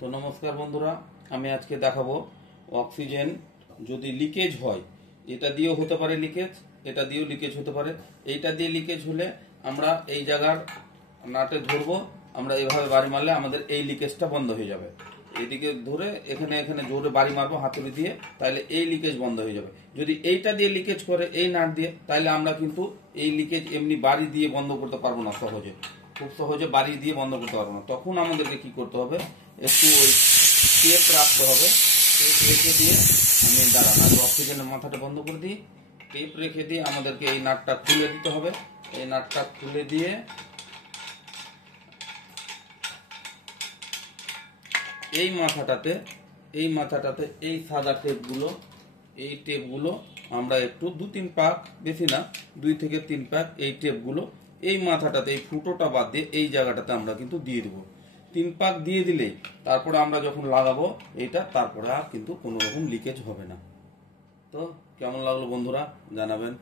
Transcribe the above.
তো নমস্কার বন্ধুরা, আমি আজকে দেখাবো অক্সিজেন যদি লিকেজ হয়, এটা দিয়েও হতে পারে লিকেজ, এটা দিয়েও লিকেজ হতে পারে। এইটা দিয়ে লিকেজ হলে আমরা এই জায়গার নাটে ধরবো, আমরা এইভাবে বাড়ি মারলে আমাদের এই লিকেজটা বন্ধ হয়ে যাবে। এইদিকে ধরে এখানে এখানে জোরে বাড়ি মারবো হাতুড়ি দিয়ে, তাহলে এই লিকেজ বন্ধ হয়ে যাবে। যদি এইটা দিয়ে লিকেজ করে এই নাট দিয়ে, তাহলে আমরা কিন্তু এই লিকেজ এমনি বাড়ি দিয়ে বন্ধ করতে পারবো না, সহজে খুব সহজে বাড়ি দিয়ে বন্ধ করতে পারবো না। তখন আমাদেরকে কি করতে হবে, একটু ওই টেপ রাখতে হবে। টেপ রেখে দিয়ে আমি দাঁড়ান আগে অক্সিজেনের মাথাটা বন্ধ করে দিই। টেপ রেখে দিয়ে আমাদেরকে এই নাটটা খুলে দিতে হবে। এই নাটটা খুলে দিয়ে এই মাথাটাতে এই সাদা টেপগুলো আমরা একটু 2-3 পাক, বেশি না 2 থেকে 3 পাক এই টেপগুলো এই মাথাটাতে, এই ফুটোটা বাদ দিয়ে এই জায়গাটাতে আমরা কিন্তু দিয়ে দেবো। 3 পাক দিয়ে দিলেই তারপরে আমরা যখন লাগাবো এইটা, তারপরে আর কিন্তু কোনো রকম লিকেজ হবে না। তো কেমন লাগলো বন্ধুরা জানাবেন।